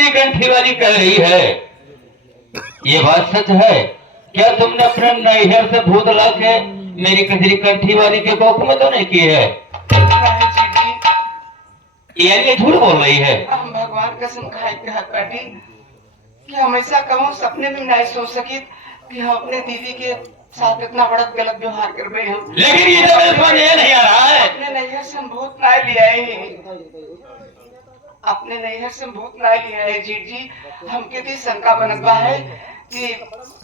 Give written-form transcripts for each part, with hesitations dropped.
मेरी कंठी वाली कह रही है, ये बात सच है क्या? तुमने अपने नैहर से भूत ला के मेरी कजरी कंठी वाली के कोख में तो नहीं की है? ये झूठ बोल रही है। हम भगवान कसम खाई कहत बाटी कि हमेशा कहूँ सपने में नहीं सोच सकी कि हम अपने दीदी के साथ इतना बड़ा गलत व्यवहार कर रहे हैं। लेकिन ये तो मेरे समझ में नहीं आ रहा है। अपने नैहर से हम भूत ना लिया है, अपने नैहर से भूत ना लिया है जी जी। हमके दी शंका बनत बा है कि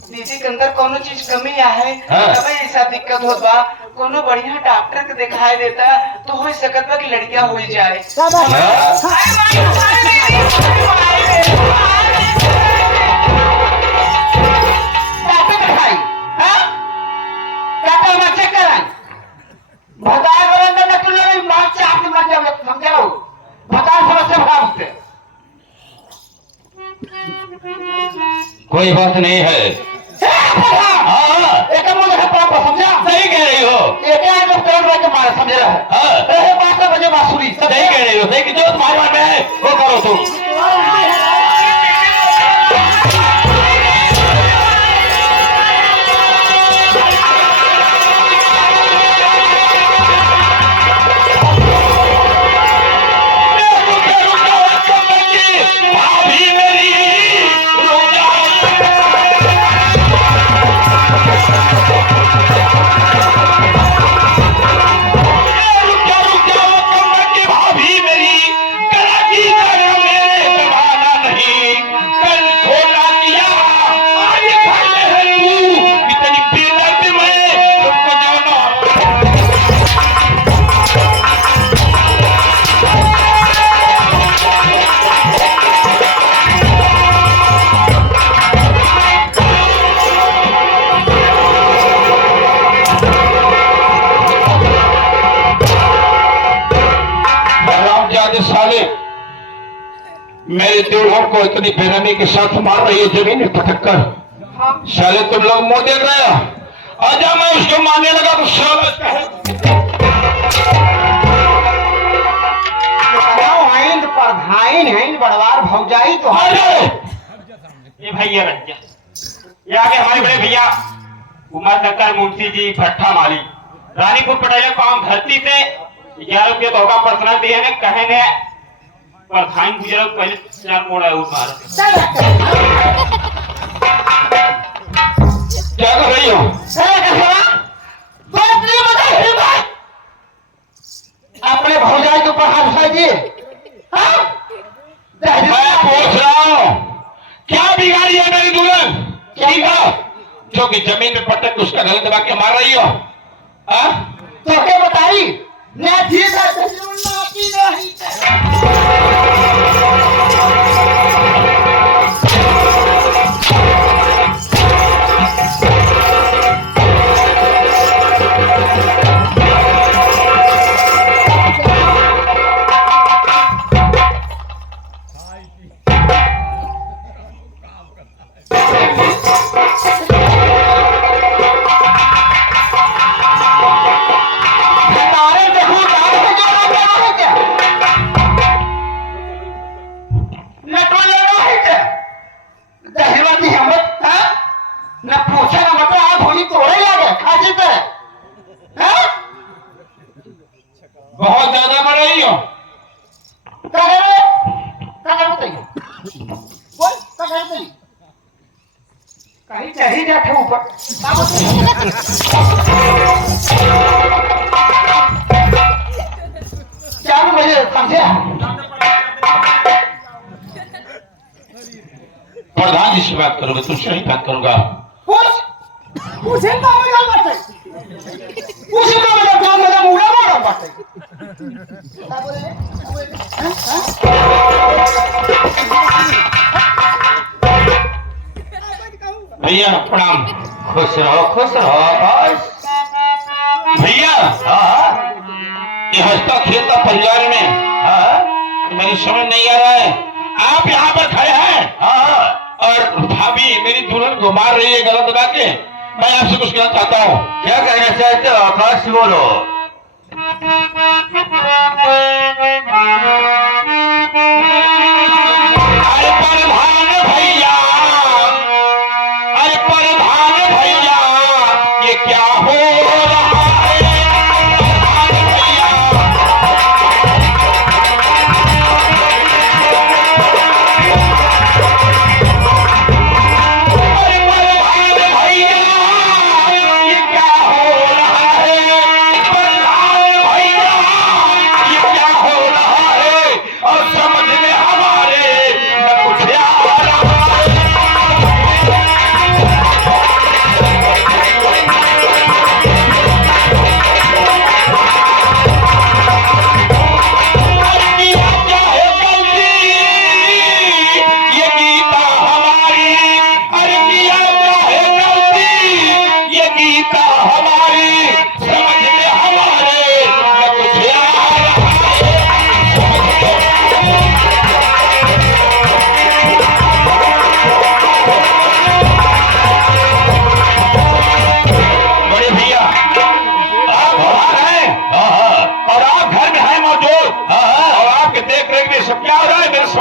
दीदी के अंदर कोनो चीज कमी है। हाँ। तब ऐसा दिक्कत होत बा, कोनो बढ़िया डॉक्टर के दिखाई देता तो हो सकत बा कि लड़किया हो जाए। कोई बात नहीं है। सही कह रही हो। समझ रहा है सही कह रही हो। सही जो तुम्हारे मन में है वो करो तुम। साले मेरे दुल्हन को इतनी बेरहमी के साथ मार रही है जमीन में पटक कर। साले तुम लोग मुंह देख रहे हो। आजा मैं उसको मारने लगा तो बड़वार भौजाई तो ये भैया रज्जा ये आगे हमारे बड़े भैया उमर शंकर मुंशी जी भट्टा माली रानीपुर पटेल काम धरती से 11 रुपये तो होगा पर्सनल दिए ने कहे ने प्रधान गुजरात पहले 4 मोड़ है उस भारत क्या कर रही हो? अपने भौजाई के ऊपर हाथ उठा दिए। मैं पूछ रहा हूँ क्या बिगाड़ी है मेरी दुल्हन? ठीक है जो कि जमीन में पटक उसका गलत दबा के मार रही हो। तो क्या बताई मैं ठीक है बहुत ज्यादा बढ़ रही हो। कहीं चढ़ी जाते ऊपर क्या मुझे समझे प्रधान जी से बात करोगे तुझसे नहीं बात करूंगा। भैया प्रणाम। खुश रहो खुश रहो। भैया ये हंसता खेलता परिवार में मेरी समझ नहीं आ रहा है। आप यहाँ पर खड़े हैं और भाभी मेरी दुल्हन को मार रही है गलत दबा के। मैं आपसे कुछ कहना चाहता हूँ। क्या कहना चाहते हो? आकाश से बोलो। अरे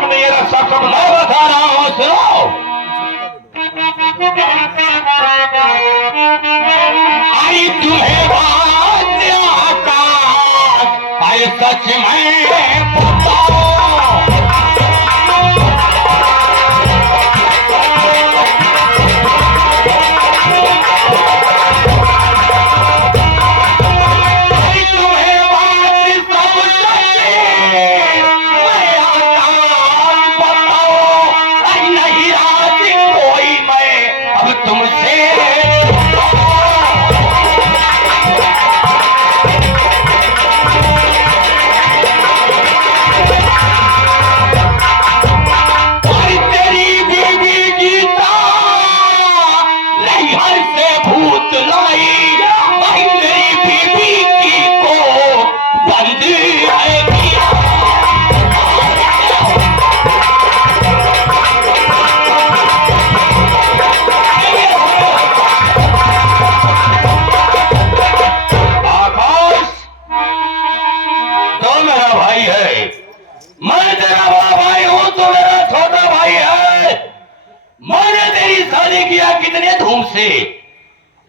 सुन मेरा सब मैं बता रहा हूँ, सुनो। आई तुम्हें बात आकाश, आई सच में बताओ।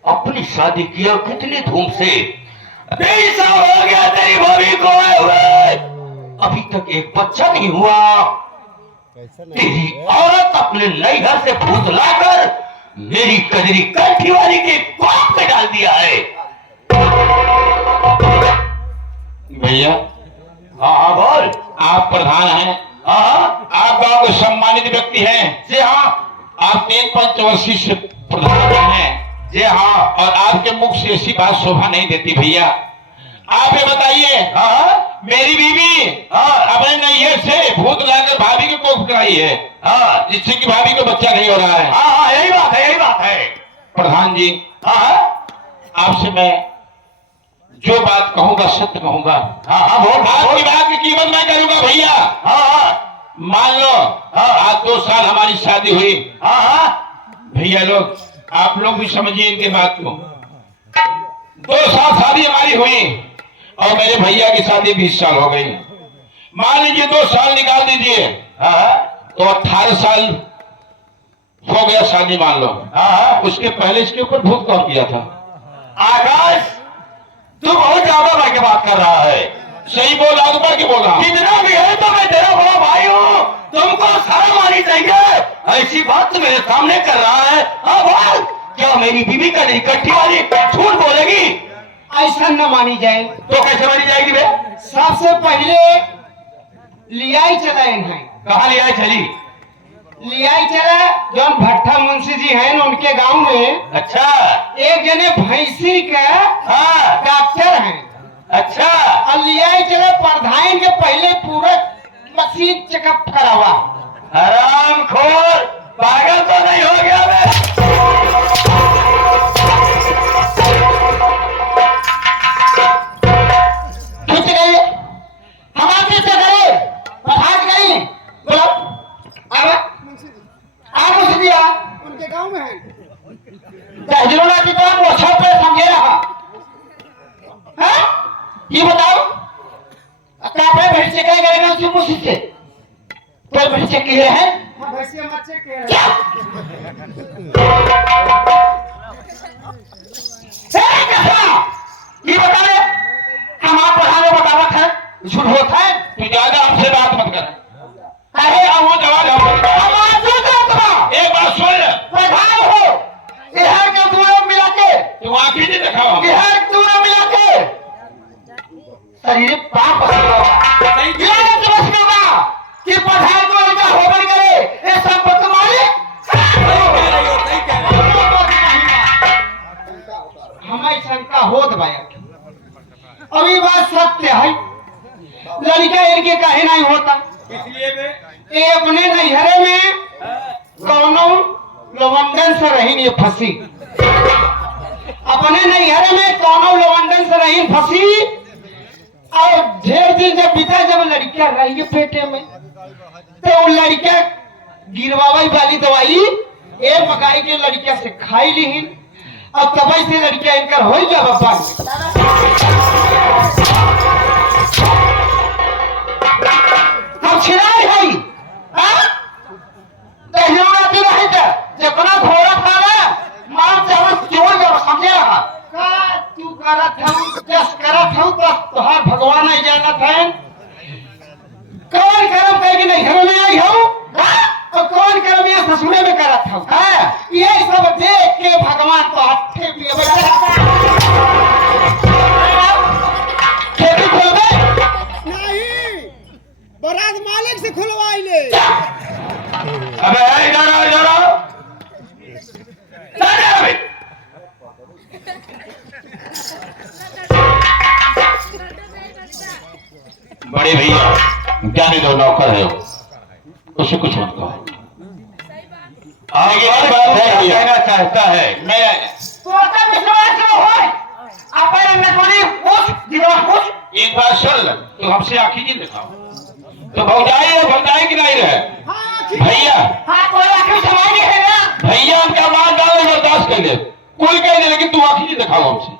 अपनी शादी किया कितनी धूम से, 20 साल हो गया तेरी भाभी को आए हुए, अभी तक एक बच्चा नहीं हुआ। तेरी औरत अपने नई घर से भूत लाकर मेरी कजरी कंठी वाली के पाप में डाल दिया है। भैया हाँ बोल। आप प्रधान हैं? हाँ। आप गांव के सम्मानित व्यक्ति हैं? जी हाँ। आप 3 पंचवर्षीय से प्रधान हैं? जी हाँ। और आपके मुख से ऐसी बात शोभा नहीं देती भैया। आप ये बताइए, हाँ मेरी बीवी अपने नैहर से भूत लाकर भाभी को कोख कराई है, हाँ जिससे कि भाभी को बच्चा नहीं हो रहा है। हाँ यही बात है, यही बात है प्रधान जी। हाँ आपसे मैं जो बात कहूंगा सत्य कहूंगा। हाँ बोल। आपकी बात की कीमत मैं करूंगा भैया। हाँ मान लो आज 2 साल हमारी शादी हुई। हाँ भैया लोग आप लोग भी समझिए इनके बात को। 2 साल शादी हमारी हुई और मेरे भैया की शादी 20 साल हो गई। मान लीजिए 2 साल निकाल दीजिए, तो 18 साल हो गया शादी मान लो। उसके पहले इसके ऊपर भूत कौन किया था? आकाश तू बहुत ज्यादा बढ़ के बात कर रहा है। सही बोल रहा हूं कि बोल रहा हूं? कितना भी है तो मैं तेरा बड़ा भाई हूँ, तुमको शर्म आनी चाहिए। ऐसी बात तो मेरे सामने कर रहा है। हाँ बोल, क्या मेरी बीवी का इकट्ठी वाली झूठ बोलेगी? ऐसा न मानी जाए। तो कैसे मानी जाएगी बे? सबसे पहले लियाई चलाए हैं। कहाँ लियाई चली? लियाई चला जो भट्टा मुंशी जी हैं उनके गांव में। अच्छा। एक जने भैंसी का डॉक्टर हैं। अच्छा। और लियाई चला प्रधान के पहले पूरा मशीन चेकअप करावा। हराम खोर, पागल तो नहीं हो गया मैं? खिंच गए हमारे से करे पठाट गई। बोलो अब आप मुझे दिया उनके गांव में है तहजीरों की तरफ वो सब पे समझे रहा है। ये बताओ अपने भेड़ से क्या करेगा उसकी मुझसे से तो भेड़ से कह रहे हैं भैंसिया मत से कह रहे हैं। ये बता रहे हम आप पढ़ाने बतावत है झूठ होता है। तू ज्यादा हमसे बात मत कर। अरे वो जवाब एक बात सुन, प्रधान हो बिहार के दूर मिला के तू आंखें नहीं दिखाओ। बिहार के दूर मिला के शरीर पाप कि प्रधान को इनका होकर करे ये सब बदमाशी हमारी शंका होत भाई। और ये बात सत्य है, लड़का इनके काहे नहीं होता। इसलिए ये अपने नैहरे में कौनो लवंडन से रही नहीं फंसी। अपने नैहरे में कौनो लवंडन से रही फंसी और ढेर दिन जब बीता जब लड़कियां रही पेटे में तो वो लड़कियां गिरवाई वाली दवाई एक मकाई के लड़कियां से खाई ली और तभी से लड़कियां इनकर हो जा बाबा। हम छिड़ाई है अरे भैया जाने दो, नौकर है वो, उसे कुछ मत कहो। आगे की बात है भैया, कहना चाहता है मैं एक बार सुन, तू हमसे आंखी नहीं दिखाओ तो भौजाई है, भौजाई की नहीं रहे भैया। भैया हम क्या मार डालो, बर्दाश्त कर ले, कोई कह दे, लेकिन तू आंखी नहीं दिखाओ हमसे।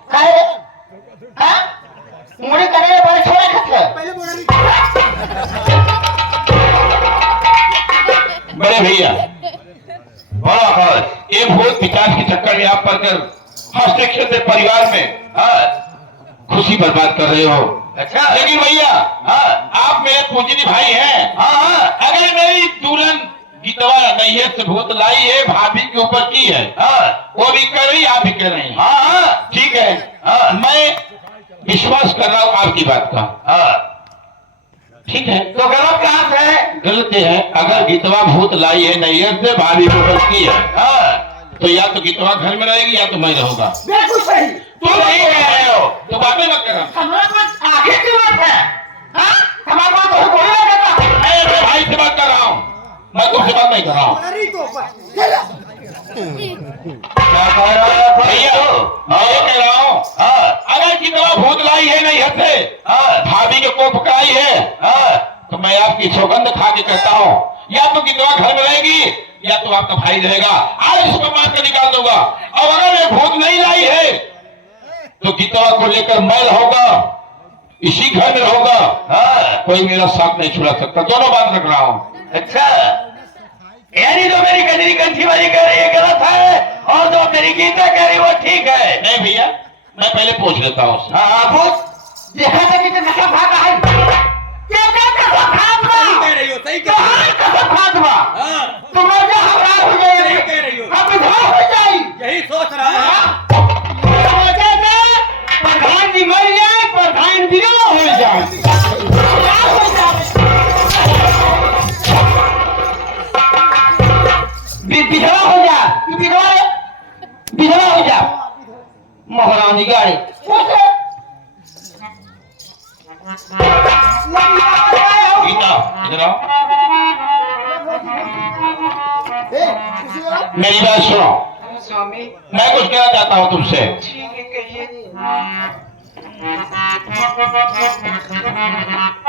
बड़े भैया बड़ा खर्च, ये भूत पिचास के चक्कर में आप पड़कर हंसते खेलते परिवार में खुशी बर्बाद कर रहे हो। अच्छा, लेकिन भैया आप मेरे पूजनी भाई हैं। अगर मेरी दुल्हन गीतवा नैहर से भूत लाई है, भाभी के ऊपर की है, वो भी कर रही, आप भी कर रही हैं। ठीक है, मैं विश्वास कर रहा हूँ आपकी बात का। ठीक है, तो गलत कहाँ से है? गलत है, अगर गीतवा भूत लाई है नैहर से, भाभी के ऊपर की है, तो या तो गीतवा घर में रहेगी या तो मैं रहूंगा। बिल्कुल सही। तुम नहीं कह रहे हो तो बातें मत करो। हमारे पास आगे की बात है, हमारे पास तो कोई नहीं कहता। मैं अपने भाई से बात कर रहा हूँ, मैं तुमसे बात नहीं कर रहा हूँ। क्या कह रहा है भैया? मैं ये कह रहा हूँ, अगर गीतवा भूत लाई है नैहर से, भाभी के कोप पकड़ाई है, तो मैं आपकी सौगंध खा के कहता हूँ, या तो गीतवा घर में रहेगी या तो आपका भाई रहेगा। आज इसको मार कर निकाल दूंगा। और अगर ये भूत नहीं लाई है तो गीतवा को लेकर मैं रहूंगा, इसी घर में रहूंगा। कोई मेरा साथ नहीं छुड़ा सकता, दोनों बात रख रहा हूँ। अच्छा, यानी जो मेरी कजरी कंठी वाली कह रही है गलत है, और जो मेरी गीता कह रही वो ठीक है। नहीं भैया, मैं पहले पूछ लेता हूँ। पूछ, देखा था कि नशा भागा है, सही कह रही हो। यही सोच रहा है। प्रधान जी मर जाए, प्रधान जी हो जाए, विधवा हो जा, विधवा हो जा, महारानी गाड़ी गीता इधर आओ, मेरी बात सुनो। स्वामी मैं कुछ कहना चाहता हूँ तुमसे। ठीक है, कहिए।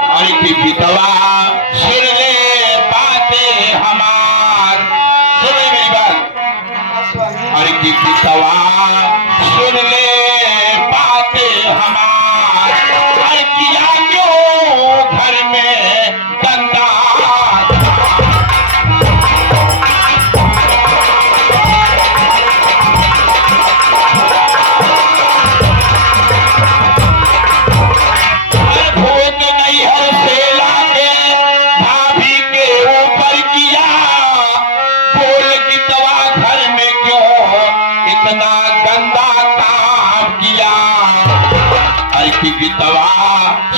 अरे की गीतवा सुन ले बातें हमार, सुनो मेरी बात। अरे की गीतवा सुन ले बातें हमार, अरे किया क्यों घर में गंदा। भूत नहीं है से लाके भाभी के ऊपर किया, बोल गीतवा घर में क्यों इतना गंदा काम किया। अरे की गीतवा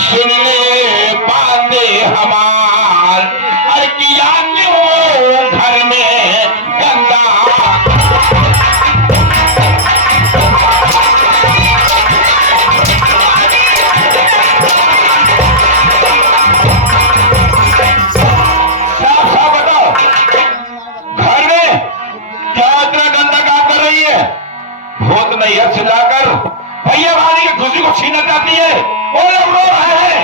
सुन ले बातें हमार, अरे किया क्यों घर में गंदा। साफ साफ बताओ, घर में क्या इतना गंदा काम कर रही है? भूत नैहर से लाकर भैया भाभी की खुशी को छीनना चाहती है, और लोग रो रहे हैं।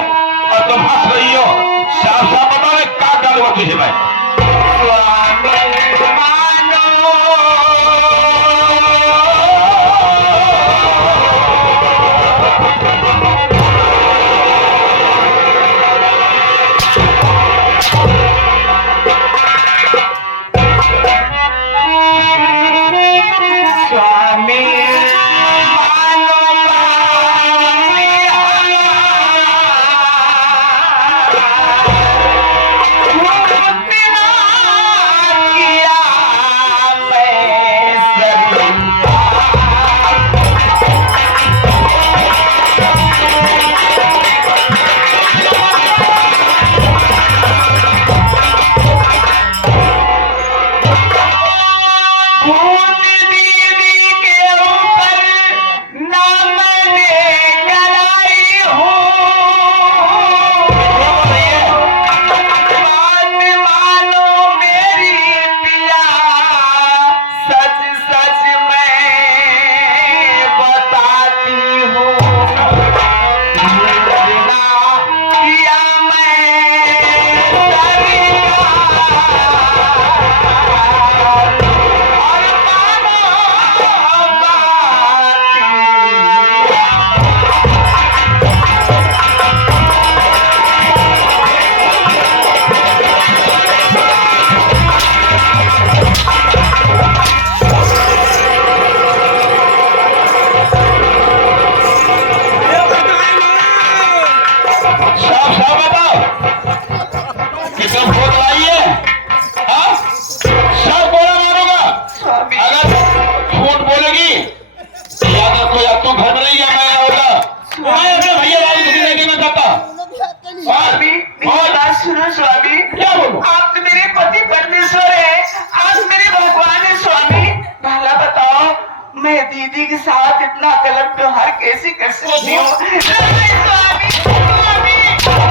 दीदी के साथ इतना गलत व्यवहार कैसे कर सकती हूँ? नहीं, स्वामी, स्वामी, नहीं,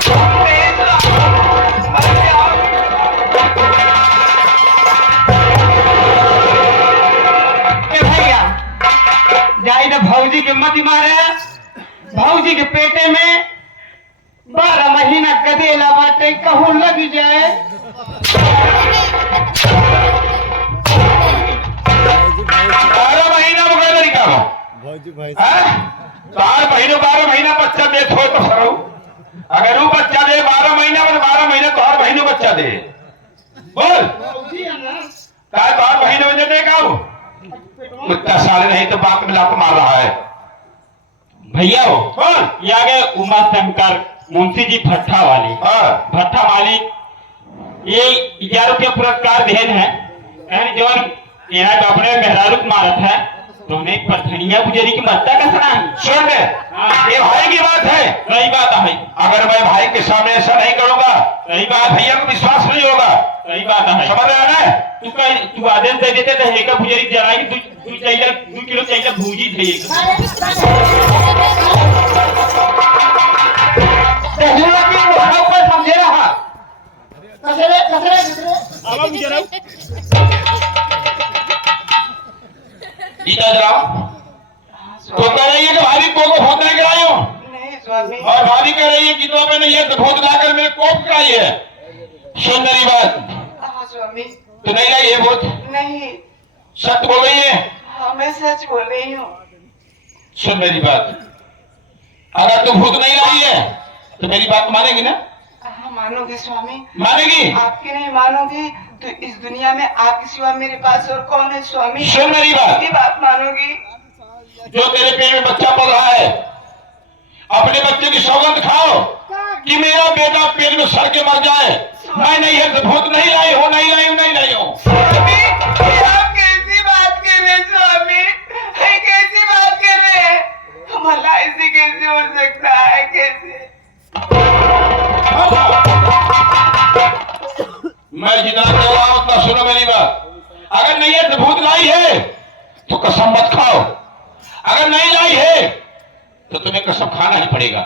स्वामी, मर जाओ। ए भैया जाई ना भौजी के मत मारे। भौजी के पेटे में 12 महीना गदेला बाटे, कहूँ लग जाए। 12 महीना में कोई तरीका हो चार महीनों 12 महीना बच्चा दे थो तो सरो। अगर वो बच्चा दे 12 महीना में 12 महीने तो हर महीनों बच्चा दे। बोल काय 12 महीने में देगा वो कुत्ता साले नहीं तो बात में लात मार रहा है। भैया हो बोल ये आ गए उमा शंकर मुंशी जी भट्ठा वाली। हाँ भट्ठा मालिक ये 11 रुपया पुरस्कार देन है। कहने जौन यहाँ अपने मेहरारू मारत है तुमने पथनिया गुजरी की मत्ता का सुना। सुन ले ये भाई की बात है। सही बात है। अगर मैं भाई के सामने ऐसा नहीं करूंगा सही बात भैया को विश्वास नहीं होगा। सही बात है। समझ रहा है तू आदेश दे देते तो हेका गुजरी जराई 2 किलो चाहिए भूजी थे। समझे रहा कसरे कसरे जीता जराओ तो कह रही है कि भाभी को भूत नहीं कराई हो नहीं स्वामी और भाभी कह रही है कि तो मैंने ये भूत लाकर मेरे कोप कराई है। सुन मेरी बात हाँ स्वामी तो नहीं लाई है भूत नहीं सत्य बोल रही है। हाँ मैं सच बोल रही हूँ। सुन मेरी बात अगर तू भूत नहीं लाई है तो मेरी बात मानेगी ना? हाँ मानोगे स्वामी। मानेगी? आपकी नहीं मानोगी तो इस दुनिया में आपके सिवा मेरे पास और कौन है स्वामी? सुन मेरी बात की बात मानोगी। जो तेरे पेट में बच्चा पल रहा है अपने बच्चे की सौगंध खाओ कि मेरा बेटा पेट में सड़ के मर जाए। मैं नहीं है तो भूत नहीं लाई हो नहीं लाई हूं नहीं लाई हूं। स्वामी आप कैसी बात कर रहे हैं स्वामी? कैसी बात कर रहे हैं? भला ऐसे कैसे हो सकता है? कैसे? मैं जितना कह रहा हूं उतना सुनो मेरी बात। अगर नहीं है तो भूत लाई है तो कसम मत खाओ। अगर नहीं लाई है तो तुम्हें कसम खाना ही पड़ेगा।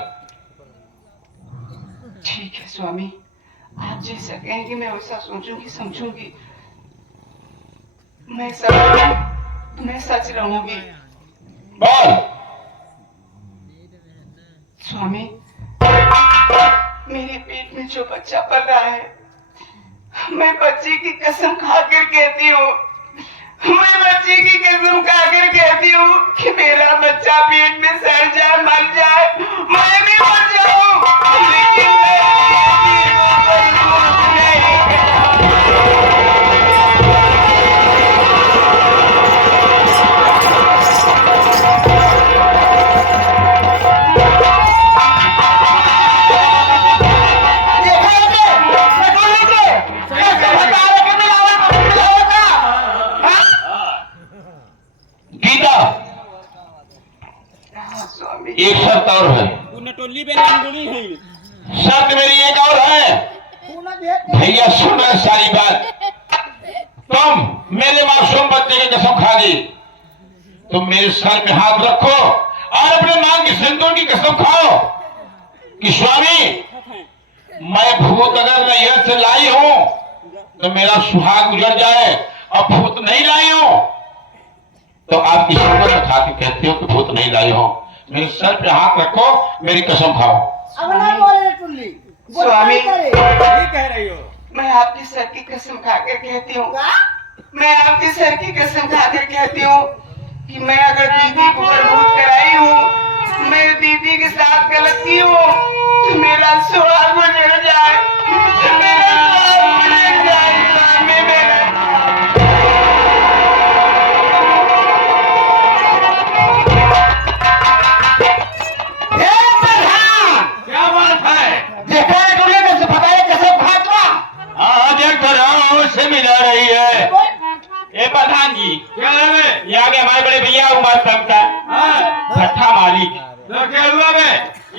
ठीक है स्वामी आप जैसा कहेंगे मैं वैसा सोचूंगी समझूंगी। मैं सच रहूंगी। बोल स्वामी मेरे पेट में जो बच्चा पल रहा है मैं बच्चे की कसम खाकर कहती हूँ मैं बच्चे की कसम खाकर कहती हूँ कि मेरा बच्चा पेट में सड़ जाए मर जाए मैं भी मर जाऊँ लेकिन एक शर्त और है। शर्त मेरी एक और है। भैया सुन सारी बात। तुम मेरे मासूम बच्चे की कसम खा दी तुम मेरे सर पे हाथ रखो और अपने मांग की सिंदूर की कसम खाओ कि स्वामी मैं भूत अगर नैहर से लाई हूं तो मेरा सुहाग उजड़ जाए और भूत नहीं लाई हूं तो आप किसी को खा के कहते हो कि भूत नहीं लाई हो। मेरे सर पे हाथ रखो मेरी कसम खाओ। स्वामी कह रही हो मैं आपकी सर की कसम खाकर कहती हूँ मैं आपकी सर की कसम खाकर कहती हूँ कि मैं अगर दीदी को प्रभुत कराई हूँ मैं दीदी के साथ गलत की हूँ तो मेरा सुहाग उजड़ जाए मेरा सुहाग उजड़ जाए स्वामी मेरा क्या बात है? देखा है तुमने कैसे बताया कसम खाचवा हाँ देख तो रहा हूँ उससे मिला रही है। ए प्रधान जी क्या है बे? ये आगे हमारे बड़े भैया उमा शंकर हाँ भट्ठा मालिक। तो क्या हुआ बे?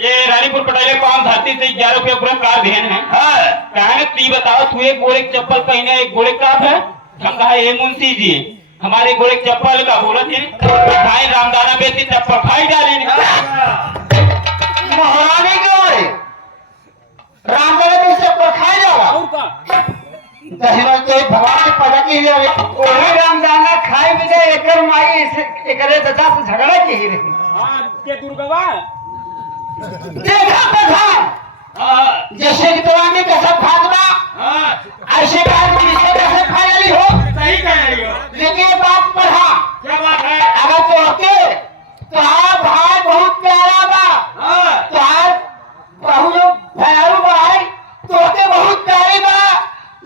ये रानीपुर पटेल कौन धरती से 11 रुपया पुरस्कार देन है। हाँ कहा तू बताओ तू एक गोरे की चप्पल पहने एक गोरे का है। हम कहा ये मुंशी जी हमारे गोरे के चप्पल का बोलत है खाई रामदाना बेची चप्पल खाई डाली महारानी के मारे रामगढ़ में से खाए जाओगा दहिना के भगवान के पदा की ही ओहे रामदाना खाए बिना एकर माई एकरे दादा से झगड़ा की ही रही देखा प्रधान जैसे कि तवा में कसम खादवा ऐसे बात मिसे कसम खा ली हो सही कह रही हो लेकिन ये बात पढ़ा क्या बात है अगर तो होते तुहार भाई बहुत प्यारा बा तुहार बहु जो भैरू भाई तो होते बहुत प्यारी बा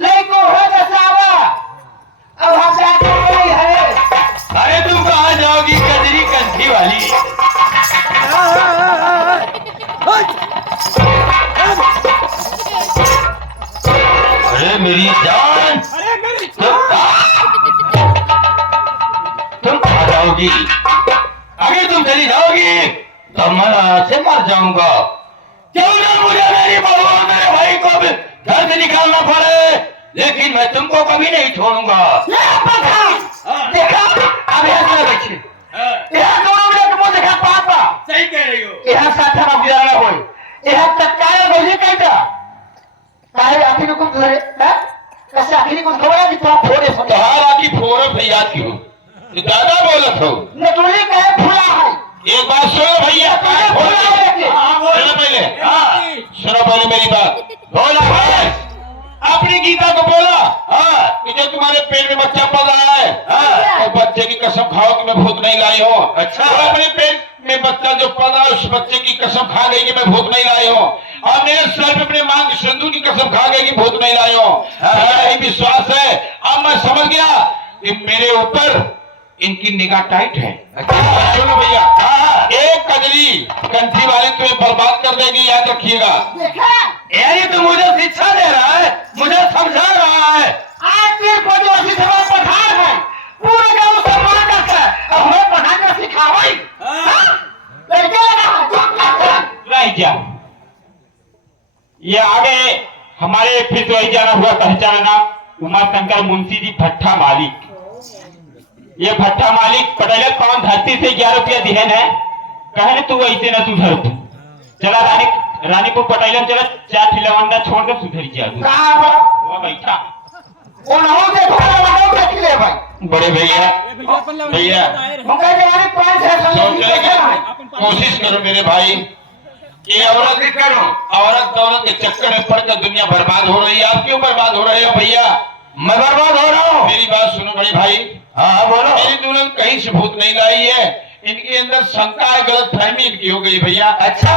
लेकिन हो दसावा अब हम जाते कोई है अरे तुम कहाँ जाओगी कजरी कंठी वाली? अरे मेरी जान, तुम कहाँ जाओगी? अगर तुम चली जाओगी तो मैं यहाँ से मर जाऊंगा। क्यों ना मुझे मेरी बहू और मेरे भाई को भी घर से निकालना पड़े, लेकिन मैं तुमको कभी नहीं छोड़ूंगा। देखा अब यहाँ बैठे यहाँ दोनों मिनट मुझे देखा पापा सही कह रही हो यहाँ साथ हम गुजारना होई यहाँ तत्काल बोले कहता काहे आखिर को धरे हैं कैसे आखिर को खबर है कि तू फोड़े फोड़े तुम्हारा की फोरम भैया की हो, तो ज्यादा बोलत हो। नटुली कहे फूला है एक बात सुनो भैया, कहे फूला है कि सुनो पहले, सुनो पहले मेरी बात। बोला है अपनी गीता को बोला कि जो तुम्हारे पेट में बच्चा पल रहा है तो बच्चे की कसम खाओ कि मैं भूत नहीं लाई हूँ। अच्छा, अपने पेट में बच्चा जो पल रहा है उस बच्चे की कसम खा गई कि मैं भूत नहीं लाई हूँ। और मेरे सर पे अपने मांग सिंधु की कसम खा गई कि भूत नहीं लाई हूँ। मेरा यही विश्वास है। अब मैं समझ गया कि मेरे ऊपर इनकी निगाह टाइट है। सुनो भैया, एक कजरी कंठी वाली तुम्हें बर्बाद कर देगी, याद रखिएगा। देखा यार ये तो मुझे शिक्षा दे रहा है, मुझे समझा रहा है। आज फिर को जो अभी सवाल पठान है पूरा गांव सम्मान करता है अब हमें पढ़ाने का सिखावाई लड़के ना चुप ना नहीं जा ये आगे हमारे फिर तो यही जाना हुआ पहचाना नाम उमा शंकर मुंशी जी भट्टा मालिक। ये भट्टा मालिक पटेल कौन धरती से 11 रुपया दिहन है कहने तू वैसे न सुधर तू चला रानीपुर पटेल चला 4 ठिलवंडा छोड़ के सुधर जा तू कहां बा वो बैठा उन्हों के थोड़ा बड़ा देख ले भाई बड़े भैया, भैया हम कहे जवानी पांच है सोचने की कोशिश करो मेरे भाई। ये औरत दौलत के चक्कर में पड़कर दुनिया बर्बाद हो रही है। आप क्यों बर्बाद हो रहे हो भैया? मैं बर्बाद हो रहा हूँ। मेरी बात सुनो बड़े भाई। हाँ बोलो। मेरी दुल्हन कहीं से भूत नहीं लाई है, इनके अंदर शंका है, गलत फहमी इनकी हो गई भैया। अच्छा,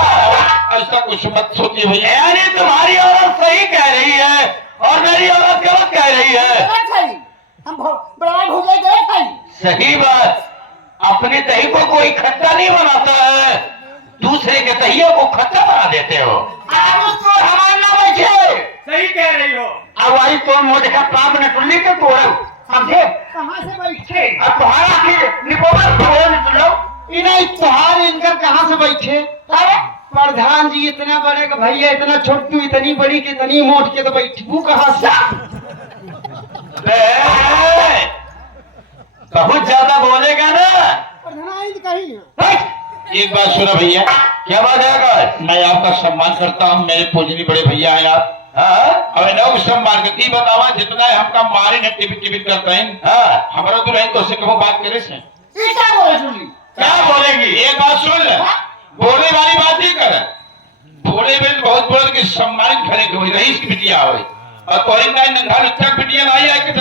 ऐसा कुछ मत सोचिए भैया। यानी तुम्हारी औरत सही कह रही है और मेरी औरत गलत कह रही है। हम बड़ा हो गए भाई सही बात। अपने दही को कोई खट्टा नहीं बनाता है, दूसरे के दहियों को खट्टा बना देते हो। आज उसको हमारे ना बैठे सही कह रही हो। अब वही तो मुझे देखा पाप ने टुल्ली के तोड़ो समझे कहां से बैठे अब तुम्हारा फिर निकोबर तोड़ निकलो इन्हें तुहार इनकर कहां से बैठे अरे प्रधान जी इतना बड़े का भैया इतना छोटू इतनी बड़ी कि इतनी मोट के तो बैठू कहां से बहुत ज्यादा बोलेगा ना। प्रधान कहीं एक बात सुनो भैया, क्या बात है? मैं आपका सम्मान करता हूँ, मेरे पूजनी बड़े भैया हैं आप। अब लोग सम्मान करती बतावा जितना है हमका मारे ने टिपिट करते हैं। हमारा तो नहीं तो से कहो बात करे से क्या बोलेगी? एक बात सुन ले, बोले वाली बात ही कर। बोले में बहुत बोल के सम्मानित करे रईस की बिटिया हो और तोरी का नंगा लुच्चा बिटिया नहीं आके